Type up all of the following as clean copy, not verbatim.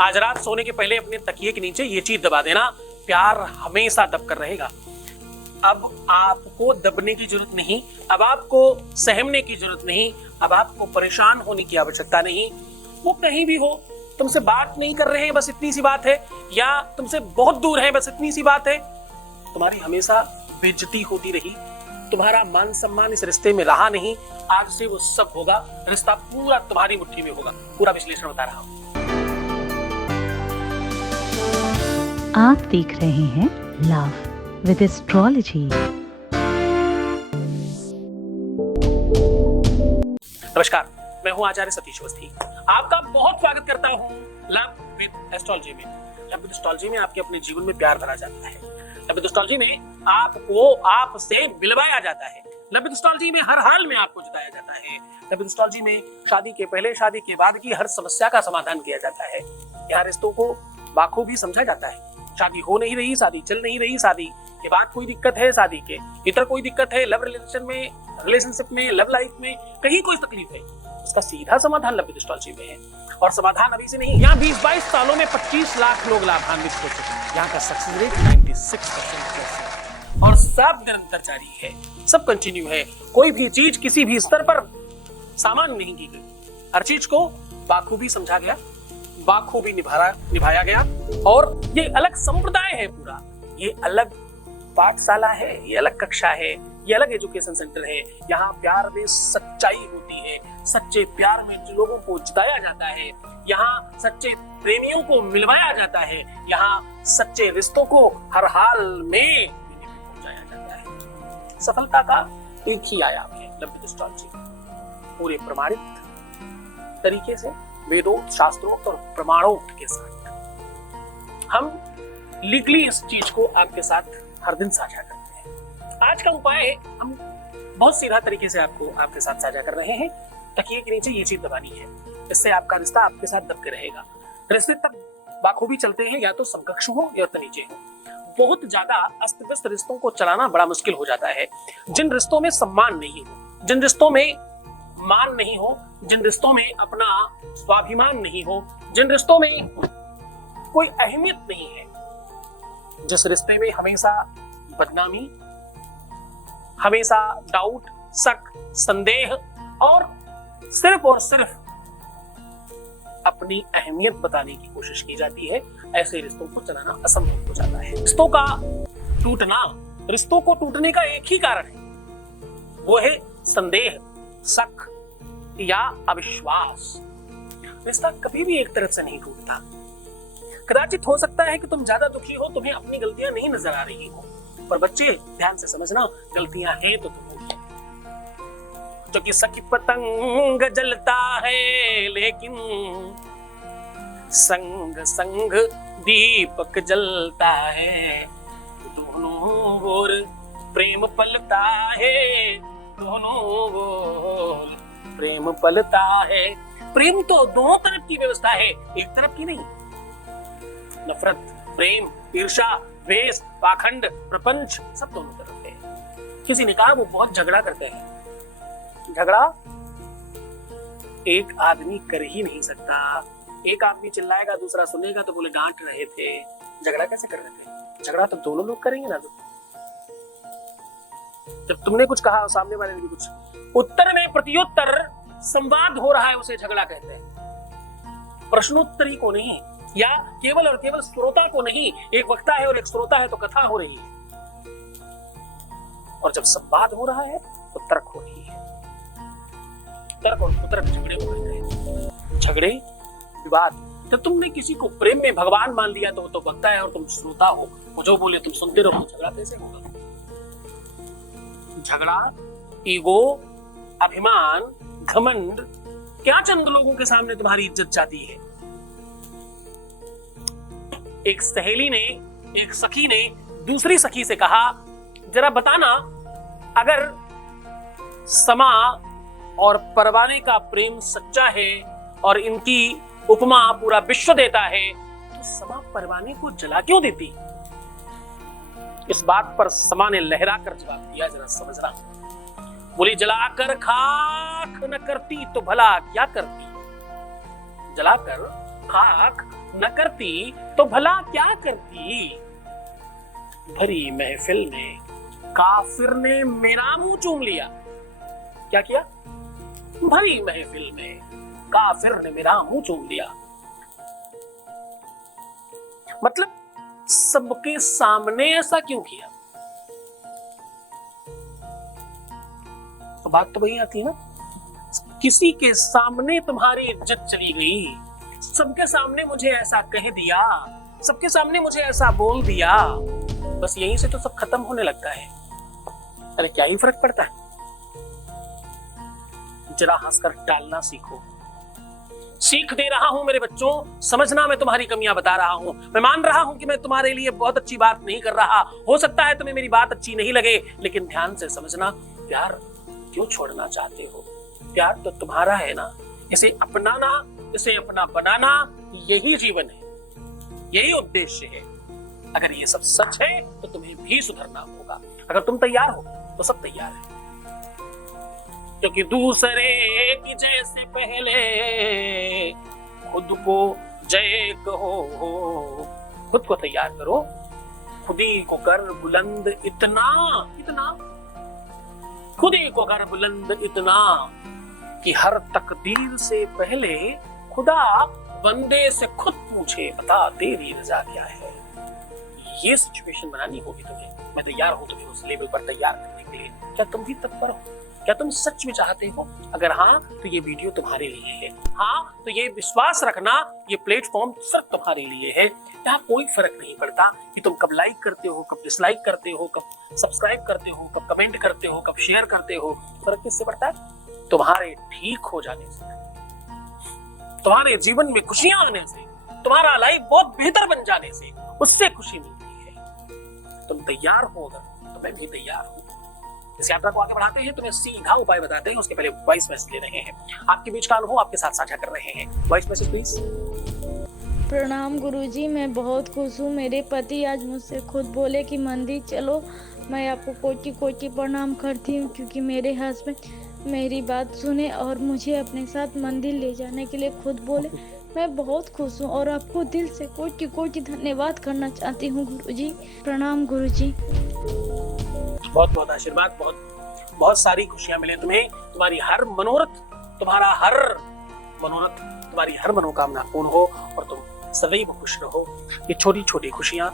आज रात सोने के पहले अपने तकिए के नीचे ये चीज दबा देना, प्यार हमेशा दब कर रहेगा। अब आपको दबने की जरूरत नहीं, अब आपको सहमने की जरूरत नहीं, अब आपको परेशान होने की आवश्यकता नहीं। वो कहीं भी हो, तुमसे बात नहीं कर रहे हैं बस इतनी सी बात है, या तुमसे बहुत दूर है बस इतनी सी बात है, तुम्हारी हमेशा बेइज्जती होती रही, तुम्हारा मान सम्मान इस रिश्ते में रहा नहीं, आज से वो सब होगा। रिश्ता पूरा तुम्हारी मुट्ठी में होगा। पूरा विश्लेषण बता रहा हूं। आप देख रहे हैं लव विद एस्ट्रोलॉजी। नमस्कार, मैं हूं आचार्य सतीश अवस्थी। आपका बहुत स्वागत करता हूं लव विद एस्ट्रोलॉजी में। लव विद एस्ट्रोलॉजी में आपके अपने जीवन में प्यार भरा जाता है। लव विद एस्ट्रोलॉजी में आपको आपसे मिलवाया जाता है। लव विद एस्ट्रोलॉजी में हर हाल में आपको जिताया जाता है। लव विद एस्ट्रोलॉजी में शादी के पहले, शादी के बाद की हर समस्या का समाधान किया जाता है। यहाँ रिश्तों को बाखूबी समझा जाता है। शादी हो नहीं रही, शादी चल नहीं रही, शादी के बाद कोई दिक्कत है, शादी के इतर कोई दिक्कत है, लव रिलेशनशिप में, लव लाइफ में कहीं कोई तकलीफ है, उसका सीधा समाधान लव विद एस्ट्रोलॉजी में है। और समाधान अभी से नहीं, यहाँ 20-22 सालों में 25 लाख लोग लाभान्वित हो चुके हैं। यहाँ का सक्सेस रेट 96% है और सब निरंतर जारी है, सब कंटिन्यू है। कोई भी चीज किसी भी स्तर पर सामान्य नहीं की गई। हर चीज को बाखूबी समझा गया, बाखूबी निभाया गया। और ये अलग संप्रदाय है पूरा, ये अलग पाठशाला है, ये अलग कक्षा है, ये अलग एजुकेशन सेंटर है। यहाँ प्यार में सच्चाई होती है, सच्चे प्यार में लोगों को जिताया जाता है। यहाँ सच्चे प्रेमियों को मिलवाया जाता है। यहाँ सच्चे रिश्तों को हर हाल में पहुंचाया जाता है। सफलता का एक ही आयाम है लव विद एस्ट्रोलॉजी, पूरे प्रमाणित तरीके से, वेदों, शास्त्रों और प्रमाणोक्त के साथ हम लीगली इस चीज को आपके साथ हर दिन साझा करते हैं। आज का उपाय है, हम बहुत सीधा तरीके से आपके साथ साझा कर रहे हैं। तकिए के नीचे ये चीज दबानी है, इससे आपका रिश्ता आपके साथ दब के रहेगा। रिश्ते तब बाखूबी चलते हैं या तो समकक्ष हो या तनीचे हो। बहुत ज्यादा अस्त व्यस्त रिश्तों को चलाना बड़ा मुश्किल हो जाता है। जिन रिश्तों में सम्मान नहीं हो, जिन रिश्तों में मान नहीं हो, जिन रिश्तों में अपना स्वाभिमान नहीं हो, जिन रिश्तों में कोई अहमियत नहीं है, जिस रिश्ते में हमेशा बदनामी, हमेशा डाउट, शक, संदेह और सिर्फ अपनी अहमियत बताने की कोशिश की जाती है, ऐसे रिश्तों को चलाना असंभव हो जाता है। रिश्तों का टूटना, रिश्तों को टूटने का एक ही कारण है, वो है संदेह, शक या अविश्वास। रिश्ता कभी भी एक तरफ से नहीं टूटता। कदाचित हो सकता है कि तुम ज्यादा दुखी हो, तुम्हें अपनी गलतियां नहीं नजर आ रही हो, पर बच्चे ध्यान से समझना, गलतियां हैं तो तुम होगी। जो कि सखी पतंग जलता है लेकिन संग संग दीपक जलता है, दोनों ओर प्रेम पलता है, दोनों ओर प्रेम पलता है। प्रेम तो दोनों तरफ की व्यवस्था है, एक तरफ की नहीं। नफरत, प्रेम, ईर्ष्या, द्वेष, पाखंड, प्रपंच सब दोनों तरफ है। किसी ने कहा वो बहुत झगड़ा करते हैं। झगड़ा एक आदमी कर ही नहीं सकता। एक आदमी चिल्लाएगा, दूसरा सुनेगा तो बोले डांट रहे थे। झगड़ा कैसे कर रहे थे? झगड़ा तो दोनों लोग करेंगे ना। जब तुमने कुछ कहा, सामने वाले ने भी कुछ, उत्तर में प्रत्युत्तर संवाद हो रहा है, उसे झगड़ा कहते हैं। प्रश्नोत्तरी को नहीं, या केवल और केवल श्रोता को नहीं। एक वक्ता है और एक श्रोता है तो कथा हो रही है, और जब संवाद हो रहा है तो तर्क हो रही है। तर्क और कुतर्क झगड़े हो रहे हैं, झगड़े, विवाद। जब तुमने किसी को प्रेम में भगवान मान लिया तो वो तो वक्ता है और तुम श्रोता हो, वो जो बोले तुम सुनते रहो, झगड़ा कैसे होगा? झगड़ा, ईगो, अभिमान, घमंड, क्या चंद लोगों के सामने तुम्हारी इज्जत जाती है। एक सहेली ने, एक सखी ने दूसरी सखी से कहा, जरा बताना, अगर समा और परवाने का प्रेम सच्चा है और इनकी उपमा पूरा विश्व देता है, तो समा परवाने को जला क्यों देती? इस बात पर समा ने लहरा कर जवाब दिया, जरा समझना। बोली, जलाकर खाक न करती तो भला क्या करती? जलाकर खाक न करती तो भला क्या करती। भरी महफिल में काफिर ने मेरा मुंह चूम लिया। क्या किया? भरी महफिल में काफिर ने मेरा मुंह चूम लिया। मतलब सबके सामने ऐसा क्यों किया? तो बात तो वही आती है ना, किसी के सामने तुम्हारी इज्जत चली गई, सबके सामने मुझे ऐसा कह दिया, सबके सामने मुझे ऐसा बोल दिया, बस यहीं से तो सब खत्म होने लगता है। अरे क्या ही फर्क पड़ता है। जरा हंसकर टालना सीखो। सीख दे रहा हूं मेरे बच्चों, समझना मैं तुम्हारी कमियां बता रहा हूं। मैं मान रहा हूं कि मैं तुम्हारे लिए बहुत अच्छी बात नहीं कर रहा, हो सकता है तुम्हें मेरी बात अच्छी नहीं लगे, लेकिन ध्यान से समझना, प्यार क्यों छोड़ना चाहते हो? प्यार तो तुम्हारा है ना, इसे अपनाना, इसे अपना बनाना, यही जीवन है, यही उद्देश्य है। अगर ये सब सच है तो तुम्हें भी सुधरना होगा। अगर तुम तैयार हो तो सब तैयार है, क्योंकि दूसरे की जय से पहले खुद को जय कहो। खुद को तैयार करो, खुद ही को कर बुलंद इतना इतना, खुद ही को कर बुलंद इतना कि हर तकदीर से पहले खुदा बंदे से खुद पूछे, बता तेरी रजा क्या है। ये सिचुएशन बनानी होगी तुम्हें। मैं तैयार हूं तुम्हें उस लेवल पर तैयार करने के लिए। क्या तुम भी तत्पर हो? क्या तुम सच में चाहते हो? अगर हाँ तो ये वीडियो तुम्हारे लिए है। हाँ तो ये विश्वास रखना, ये प्लेटफॉर्म सिर्फ तुम्हारे लिए है। यहाँ कोई फर्क नहीं पड़ता कि तुम कब लाइक करते हो, कब डिसलाइक करते हो, कब सब्सक्राइब करते हो, कब कमेंट करते हो, कब शेयर करते हो। फर्क किससे पड़ता है? तुम्हारे ठीक हो जाने से, तुम्हारे जीवन में खुशियां आने से, तुम्हारा लाइफ बहुत बेहतर बन जाने से, उससे खुशी मिलती है। तुम तैयार हो अगर, तो मैं भी तैयार हूं। इस यात्रा को आगे बढ़ाते हैं, तुम्हें सीधा उपाय बताते हैं। उसके पहले वॉइस मैसेज ले रहे हैं, आपके बीच का अनुभव आपके साथ साझा कर रहे हैं। Voice message please. प्रणाम गुरुजी, मैं बहुत खुश हूँ। मेरे पति आज मुझसे खुद बोले कि मंदिर चलो। मैं आपको कोटि कोटि प्रणाम करती हूँ, क्योंकि मेरे हस्बैंड मेरी बात सुने और मुझे अपने साथ मंदिर ले जाने के लिए खुद बोले। मैं बहुत खुश हूँ और आपको दिल से कोटि कोटि धन्यवाद करना चाहती हूँ गुरुजी। प्रणाम गुरुजी। बहुत बहुत आशीर्वाद, बहुत सारी खुशियां मिले तुम्हें। तुम्हारी हर मनोरथ, तुम्हारा हर मनोरथ, तुम्हारी हर मनोकामना पूर्ण हो और तुम सदैव खुश रहो। ये छोटी छोटी खुशियां,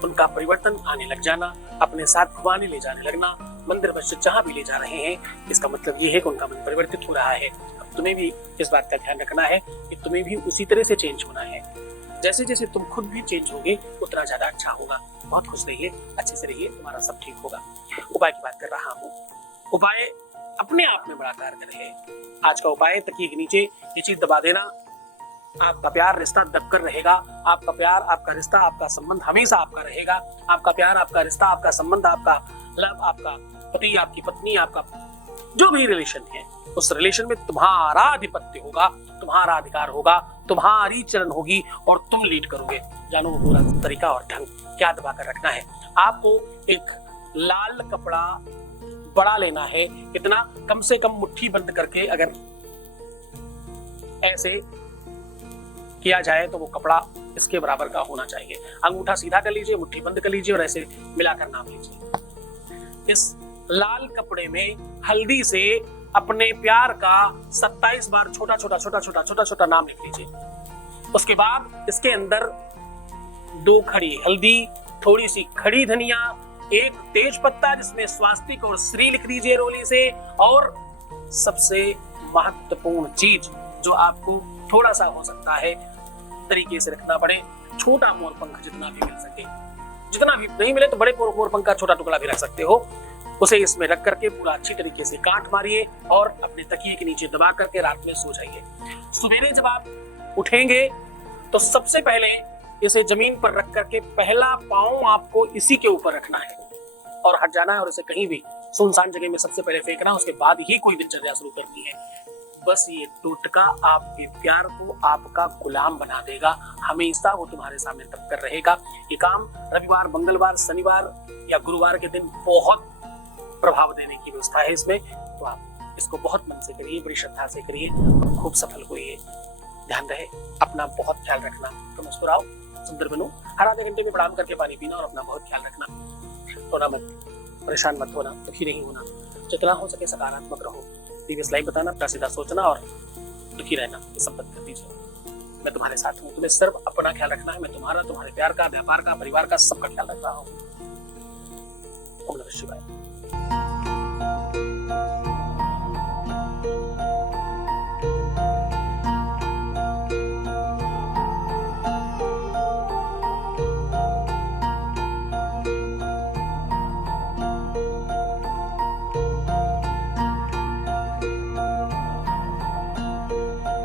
उनका परिवर्तन आने लग जाना, अपने साथ घुमाने ले जाने लगना, मंदिर मस्जिद जहां भी ले जा रहे हैं, इसका मतलब ये है कि उनका मन परिवर्तित हो रहा है। अब तुम्हें भी इस बात का ध्यान रखना है कि तुम्हें भी उसी तरह से चेंज होना है। जैसे जैसे तुम खुद भी चेंज होगे उतना ज्यादा अच्छा होगा। बहुत खुश रहिए, अच्छे से रहिए, तुम्हारा सब ठीक होगा। उपाय की बात कर रहा हूँ। उपाय अपने आप में बड़ा कारगर है। आज का उपाय, तकिए के नीचे ये चीज दबा देना। आपका प्यार रिश्ता दबकर रहेगा। आपका प्यार, आपका रिश्ता, आपका संबंध हमेशा आपका रहेगा। आपका प्यार, आपका रिश्ता, आपका संबंध, आपका लव, आपका पति, आपकी पत्नी, आपका जो भी रिलेशन है, उस रिलेशन में तुम्हारा आधिपत्य होगा, तुम्हारा अधिकार होगा, तुम्हारी चरण होगी और तुम लीड करोगे। जानो वो पूरा तरीका और ढंग क्या दबा कर रखना है। आपको एक लाल कपड़ा बड़ा लेना है। कितना? कम से कम मुट्ठी बंद करके अगर ऐसे किया जाए तो वो कपड़ा इसके बराबर का होना चाहिए। अंगूठा सीधा कर लीजिए, मुट्ठी बंद कर लीजिए और ऐसे मिलाकर नाप लीजिए। इस लाल कपड़े में हल्दी से अपने प्यार का 27 बार छोटा छोटा छोटा छोटा छोटा छोटा नाम लिख लीजिए। उसके बाद इसके अंदर 2 खड़ी हल्दी, थोड़ी सी खड़ी धनिया, 1 तेज पत्ता जिसमें स्वास्तिक और श्री लिख दीजिए रोली से, और सबसे महत्वपूर्ण चीज जो आपको थोड़ा सा हो सकता है तरीके से रखना पड़े, छोटा मोर पंख जितना भी मिल सके, जितना भी नहीं मिले तो बड़े मोर पंख का छोटा टुकड़ा भी रख सकते हो, उसे इसमें रख करके पूरा अच्छी तरीके से गांठ मारिए और अपने तकिए के नीचे दबा करके रात में सो जाइए। सवेरे जब आप उठेंगे तो सबसे पहले इसे जमीन पर रख करके पहला पांव आपको इसी के ऊपर रखना है और हट जाना है और इसे कहीं भी सुनसान जगह में सबसे पहले फेंकना। उसके बाद ही कोई दिनचर्या शुरू करनी है। बस ये टोटका आपके प्यार को आपका गुलाम बना देगा। हमेशा वो तुम्हारे सामने तब कर रहेगा। ये काम रविवार, मंगलवार, शनिवार या गुरुवार के दिन बहुत प्रभाव देने की व्यवस्था है इसमें। तो आप इसको बहुत मन से करिए, बड़ी श्रद्धा से करिए और खूब सफल होइए। ध्यान रहे, अपना बहुत ख्याल रखना। तो मुस्कुराओ, सुंदर बनो, हर आधे घंटे में प्रणाम करके पानी पीना और अपना बहुत ख्याल रखना। रोना मत, परेशान मत होना, दुखी नहीं होना, जितना हो सके सकारात्मक रहो। प्रीवियस लाइफ बताना, अपना सीधा सोचना और दुखी रहना, ये सब बंद कर दीजिए। मैं तुम्हारे साथ हूँ, तुम्हें सिर्फ अपना ख्याल रखना है। मैं तुम्हारा, तुम्हारे प्यार का, व्यापार का, परिवार का, सबका ख्याल रख रहा हूँ। ओम नमः शिवाय।